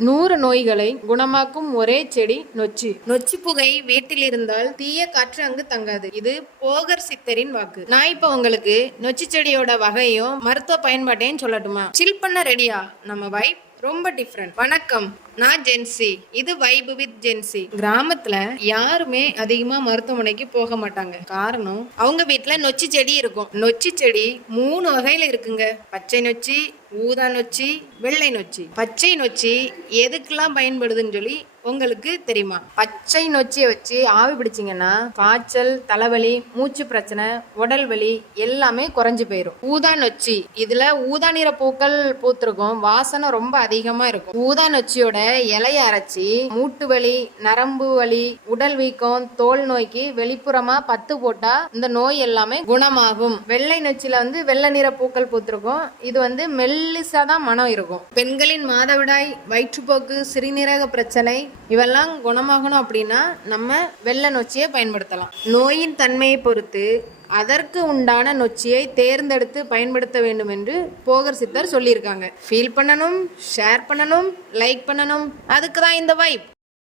நூறு நோய்களை குணமாக்கும் ஒரே செடி நொச்சி. நொச்சி புகை வீட்டில் இருந்தால் தீய காற்று அங்கு தங்காது. இது போகர் சித்தரின் வாக்கு. நான் இப்ப உங்களுக்கு நொச்சி செடியோட வகையும் மருத்துவ பயன்பாட்டையும் சொல்லட்டுமா? சில் பண்ண ரெடியா நம்ம வைப் ரொம்ப டிஃப்ரெண்ட் வணக்கம். நான் ஜென்சி இது வைபு வித் ஜென்சி கிராமத்துல யாருமே அதிகமா மருத்துவமனைக்கு போக மாட்டாங்க. காரணம் அவங்க வீட்டுல நொச்சி செடி இருக்கும். நொச்சி செடி மூணு வகையில இருக்குங்க. பச்சை நொச்சி ஊதா நொச்சி வெள்ளை நொச்சி. பச்சை நொச்சி எதுக்கெல்லாம் பயன்படுதுன்னு சொல்லி உங்களுக்கு தெரியுமா? பச்சை நொச்சியை வச்சு ஆவி பிடிச்சிங்கன்னா காய்ச்சல் தலைவலி மூச்சு பிரச்சனை உடல் வலி எல்லாமே குறைஞ்சி போயிடும் ஊதா நொச்சி. இதுல ஊதா நிற பூக்கள் பூத்திருக்கும். வாசனை ரொம்ப அதிகமா இருக்கும். ஊதா நொச்சியோட இலைய அரைச்சி மூட்டு வலி நரம்பு வலி உடல் வீக்கம் தோல் நோய்க்கு வெளிப்புறமா பத்து போட்டா இந்த நோய் எல்லாமே குணமாகும். வெள்ளை நொச்சில வந்து வெள்ளை நிற பூக்கள் பூத்திருக்கும். இது வந்து மெல்லிசா தான் மனம் இருக்கும். பெண்களின் மாதவிடாய் வயிற்றுப்போக்கு சிறுநீரக பிரச்சனை இவெல்லாம் குணமாகணும் அப்படின்னா நம்ம வெள்ளை நொச்சியை பயன்படுத்தலாம். நோயின் தன்மையை பொறுத்து அதற்கு உண்டான நொச்சியை தேர்ந்தெடுத்து பயன்படுத்த வேண்டும் என்று போகர் சித்தர் சொல்லியிருக்காங்க. ஃபீல் பண்ணணும் ஷேர் பண்ணணும் லைக் பண்ணணும். அதுக்கு தான் இந்த வைப்